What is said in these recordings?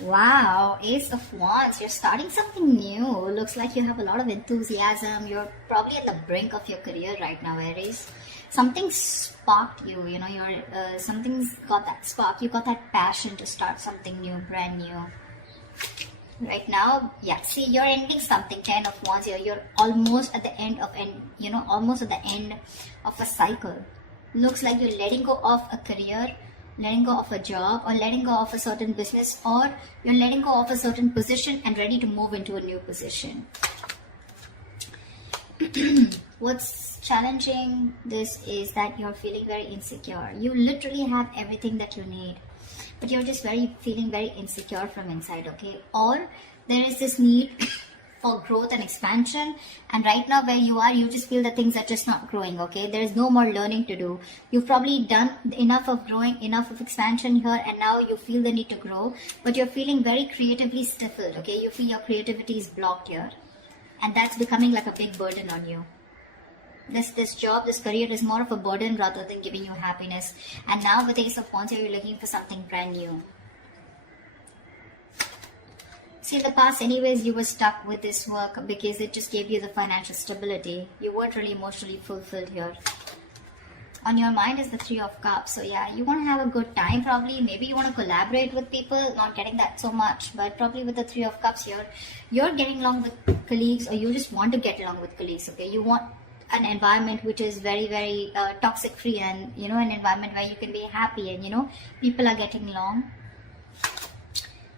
Wow, Ace of Wands, you're starting something new. Looks like you have a lot of enthusiasm. You're probably at the brink of your career right now, Aries. Something sparked you, something's got that spark. You got that passion to start something new, brand new. Right now, yeah, see, you're ending something, 10 of Wands here. You're almost at the end of, almost at the end of a cycle. Looks like you're letting go of a career, letting go of a job, or letting go of a certain business, or you're letting go of a certain position and ready to move into a new position. What's challenging this is that you're feeling very insecure. You literally have everything that you need, but you're just feeling very insecure from inside, okay? Or there is this need for growth and expansion, and right now where you are, you just feel that things are just not growing, okay? There is no more learning to do. You've probably done enough of growing, enough of expansion here, and now you feel the need to grow, but you're feeling very creatively stifled, okay? You feel your creativity is blocked here, and that's becoming like a big burden on you. This job, this career is more of a burden rather than giving you happiness. And now with Ace of Wands, you're looking for something brand new. See, in the past anyways, you were stuck with this work because it just gave you the financial stability. You weren't really emotionally fulfilled here. On your mind is the Three of Cups. So yeah, you want to have a good time probably. Maybe you want to collaborate with people, not getting that so much. But probably with the Three of Cups here, you're getting along with colleagues, or you just want to get along with colleagues, okay? You want an environment which is very, very toxic free, and an environment where you can be happy and people are getting along.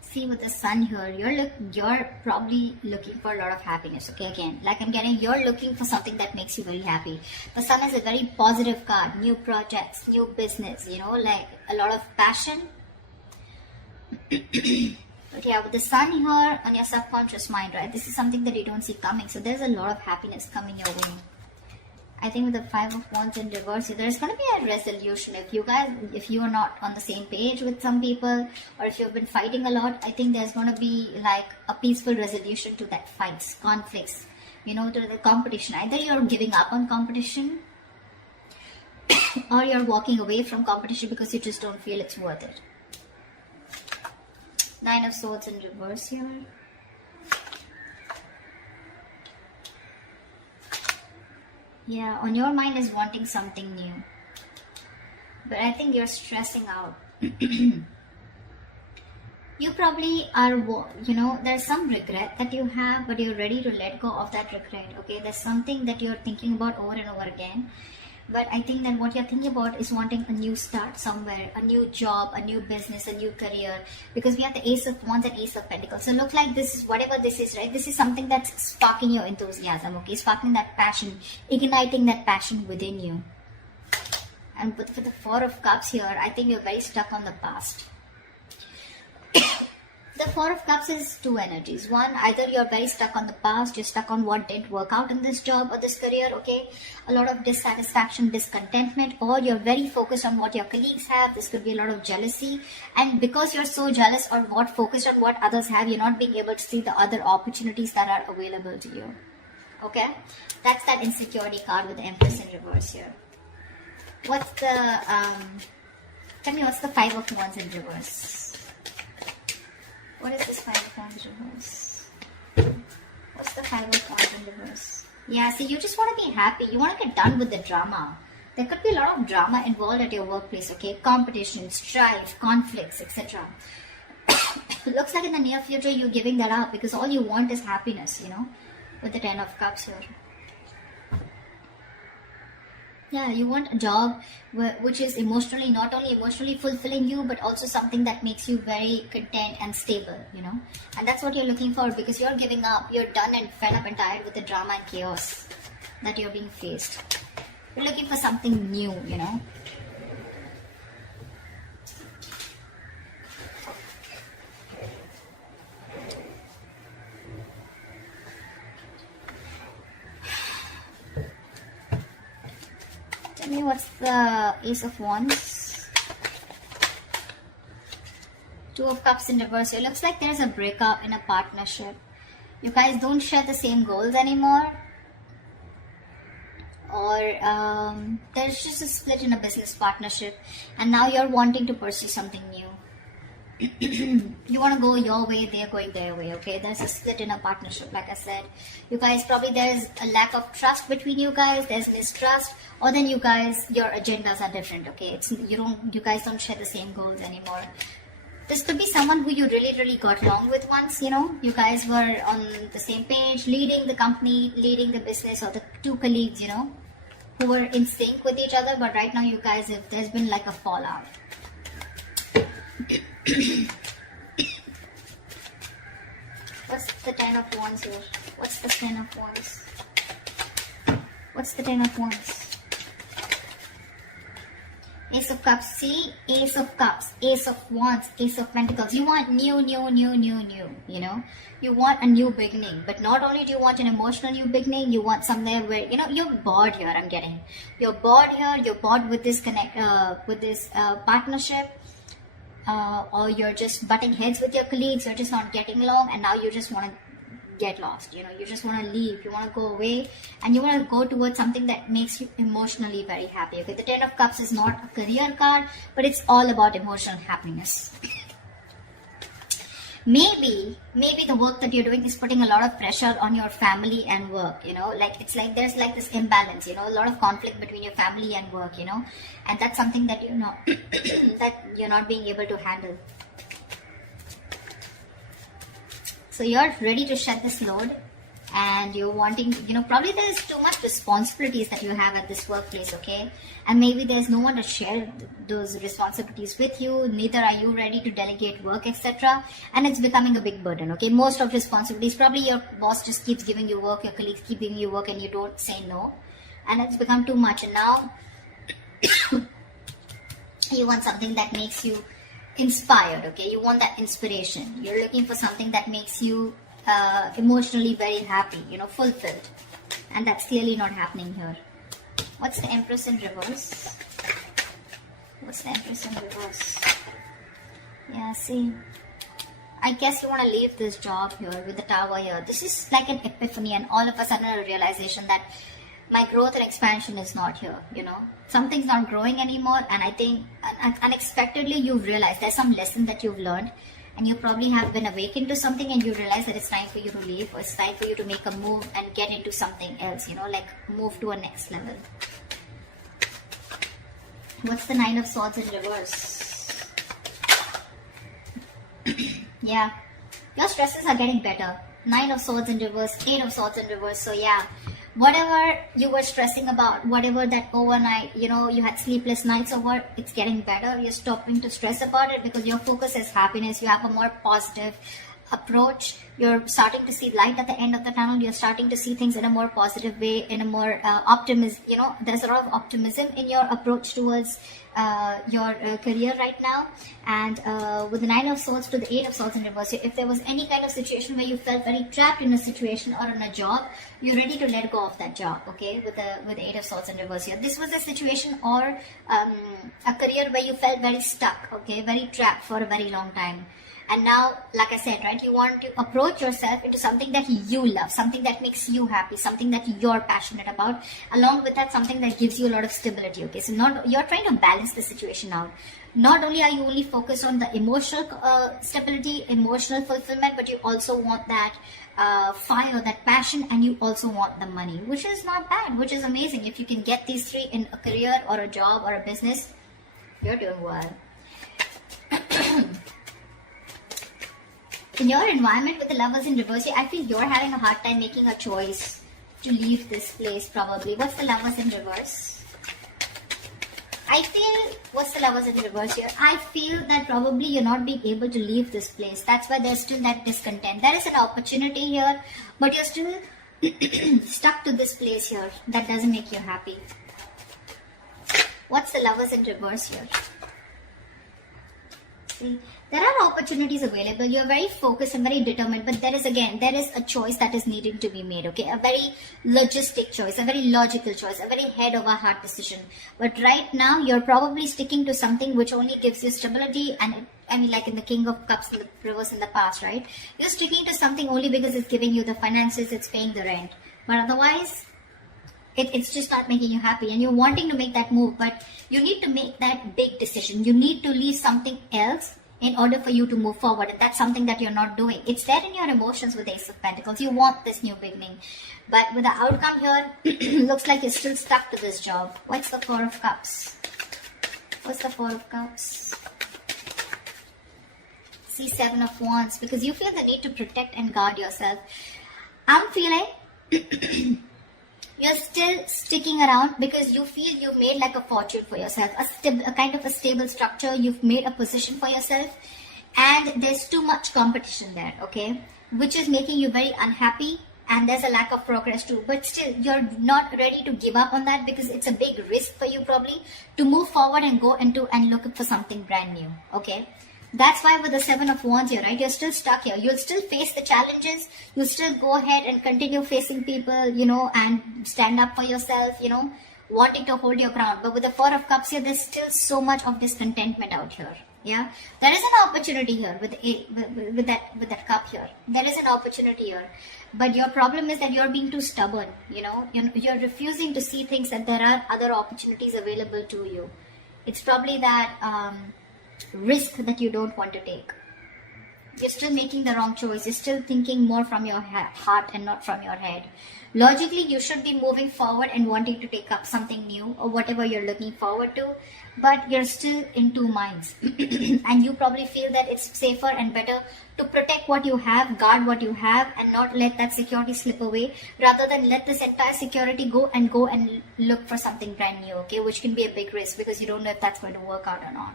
See, with the Sun here, you're probably looking for a lot of happiness, okay? Again, like I'm getting, you're looking for something that makes you very happy. The Sun is a very positive card. New projects, new business, like a lot of passion. But yeah, with the Sun here on your subconscious mind, right, this is something that you don't see coming, so there's a lot of happiness coming your way. I think with the Five of Wands in reverse, there's going to be a resolution. If you are not on the same page with some people, or if you've been fighting a lot, I think there's going to be like a peaceful resolution to that fights, conflicts, to the competition. Either you're giving up on competition, or you're walking away from competition because you just don't feel it's worth it. Nine of Swords in reverse here. Yeah, on your mind is wanting something new. But I think you're stressing out. You probably are, there's some regret that you have, but you're ready to let go of that regret, okay? There's something that you're thinking about over and over again. But I think that what you're thinking about is wanting a new start somewhere, a new job, a new business, a new career. Because we have the Ace of Wands and Ace of Pentacles. So look like this is, whatever this is, right? This is something that's sparking your enthusiasm, okay? Sparking that passion, igniting that passion within you. And for the Four of Cups here, I think you're very stuck on the past. The Four of Cups is two energies. One, either you're very stuck on the past, you're stuck on what didn't work out in this job or this career, okay? A lot of dissatisfaction, discontentment, or you're very focused on what your colleagues have. This could be a lot of jealousy. And because you're so jealous or what focused on what others have, you're not being able to see the other opportunities that are available to you, okay? That's that insecurity card with the Empress in reverse here. What's the, tell me what's the Five of Wands in reverse? What is this Five of Wands reverse? What's the Five of Wands in reverse? Yeah, see, you just want to be happy. You want to get done with the drama. There could be a lot of drama involved at your workplace, okay? Competition, strife, conflicts, etc. It looks like in the near future you're giving that up because all you want is happiness, with the Ten of Cups here. Yeah, you want a job which is not only emotionally fulfilling you, but also something that makes you very content and stable, And that's what you're looking for because you're giving up. You're done and fed up and tired with the drama and chaos that you're being faced. You're looking for something new, Tell me what's the Ace of Wands? Two of Cups in reverse. It looks like there's a breakup in a partnership. You guys don't share the same goals anymore. Or there's just a split in a business partnership. And now you're wanting to pursue something new. You want to go your way, they're going their way, okay? There's a split in a partnership, like I said. You guys, probably there's a lack of trust between you guys, there's mistrust, or then you guys, your agendas are different, okay? You guys don't share the same goals anymore. This could be someone who you really got along with once, you know? You guys were on the same page, leading the company, leading the business, or the two colleagues, you know, who were in sync with each other, but right now you guys, if there's been like a fallout. What's the 10 of Wands here? What's the 10 of Wands? What's the 10 of Wands? Ace of Cups. See? Ace of Cups, Ace of Wands, Ace of Pentacles. You want new, you know? You want a new beginning. But not only do you want an emotional new beginning, you want somewhere where, you know, you're bored here, I'm getting. You're bored here, you're bored with this partnership. Or you're just butting heads with your colleagues, you're just not getting along, and now you just want to get lost, you know, you just want to leave, you want to go away, and you want to go towards something that makes you emotionally very happy, okay? The 10 of Cups is not a career card, but it's all about emotional happiness. Maybe the work that you're doing is putting a lot of pressure on your family and work, you know, like it's like there's like this imbalance, you know, a lot of conflict between your family and work, you know, and that's something that you're not that you're not being able to handle. So you're ready to shed this load, and you're wanting, you know, probably there's too much responsibilities that you have at this workplace, okay? And maybe there's no one to share those responsibilities with you, neither are you ready to delegate work, etc. And it's becoming a big burden, okay? Most of responsibilities, probably your boss just keeps giving you work, your colleagues keep giving you work, and you don't say no. And it's become too much, and now you want something that makes you inspired, okay? You want that inspiration. You're looking for something that makes you emotionally very happy, you know, fulfilled, and that's clearly not happening here. What's the Empress in reverse? What's the Empress in reverse? Yeah, see, I guess you want to leave this job here with the Tower here. This is like an epiphany, and all of a sudden a realization that my growth and expansion is not here, you know, something's not growing anymore. And I think unexpectedly you've realized there's some lesson that you've learned, and you probably have been awakened to something, and you realize that it's time for you to leave, or it's time for you to make a move and get into something else, you know, like move to a next level. What's the 9 of Swords in reverse? Yeah, your stresses are getting better. 9 of Swords in reverse, 8 of Swords in reverse. So yeah, whatever you were stressing about, whatever that overnight, you know, you had sleepless nights over, it's getting better. You're stopping to stress about it because your focus is happiness. You have a more positive approach. You're starting to see light at the end of the tunnel. You're starting to see things in a more positive way, in a more optimism. You know, there's a lot of optimism in your approach towards your career right now. And with the 9 of Swords to the 8 of Swords in reverse, if there was any kind of situation where you felt very trapped in a situation or in a job, you're ready to let go of that job, okay? With the 8 of Swords in reverse here, this was a situation or a career where you felt very stuck, okay, very trapped for a very long time. And now, like I said, right, you want to approach yourself into something that you love, something that makes you happy, something that you're passionate about. Along with that, something that gives you a lot of stability, okay? So you're trying to balance the situation out. Not only are you only focused on the emotional stability, emotional fulfillment, but you also want that fire, that passion, and you also want the money, which is not bad, which is amazing. If you can get these three in a career or a job or a business, you're doing well. In your environment with the Lovers in reverse, I feel you're having a hard time making a choice to leave this place probably. What's the Lovers in reverse? I feel, what's the Lovers in reverse here? I feel that probably you're not being able to leave this place. That's why there's still that discontent. There is an opportunity here, but you're still stuck to this place here. That doesn't make you happy. What's the Lovers in reverse here? See, there are opportunities available. You're very focused and very determined, but there is a choice that is needing to be made, okay? A very logistic choice, a very logical choice, a very head over heart decision. But right now, you're probably sticking to something which only gives you stability, and I mean, like in the King of Cups in the reverse in the past, right? You're sticking to something only because it's giving you the finances, it's paying the rent. But otherwise, it's just not making you happy, and you're wanting to make that move, but you need to make that big decision. You need to leave something else in order for you to move forward, and that's something that you're not doing. It's there in your emotions with Ace of Pentacles. You want this new beginning, but with the outcome here, looks like you're still stuck to this job. What's the Four of Cups? What's the Four of Cups? See, Seven of Wands, because you feel the need to protect and guard yourself. I'm feeling you're still sticking around because you feel you've made like a fortune for yourself, a kind of a stable structure. You've made a position for yourself, and there's too much competition there, okay, which is making you very unhappy, and there's a lack of progress too. But still, you're not ready to give up on that because it's a big risk for you probably to move forward and go into and look for something brand new, okay. That's why with the Seven of Wands here, right, you're still stuck here. You'll still face the challenges. You'll still go ahead and continue facing people, you know, and stand up for yourself, you know, wanting to hold your ground. But with the Four of Cups here, there's still so much of discontentment out here. Yeah, there is an opportunity here with that cup here. There is an opportunity here, but your problem is that you're being too stubborn. You know, you're refusing to see things, that there are other opportunities available to you. It's probably that risk that you don't want to take. You're still making the wrong choice. You're still thinking more from your heart and not from your head. Logically, you should be moving forward and wanting to take up something new or whatever you're looking forward to, but you're still in two minds. And you probably feel that it's safer and better to protect what you have, guard what you have, and not let that security slip away, rather than let this entire security go and look for something brand new, okay, which can be a big risk because you don't know if that's going to work out or not.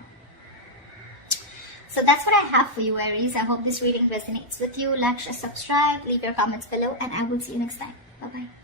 So that's what I have for you, Aries. I hope this reading resonates with you. Like, share, subscribe, leave your comments below, and I will see you next time. Bye-bye.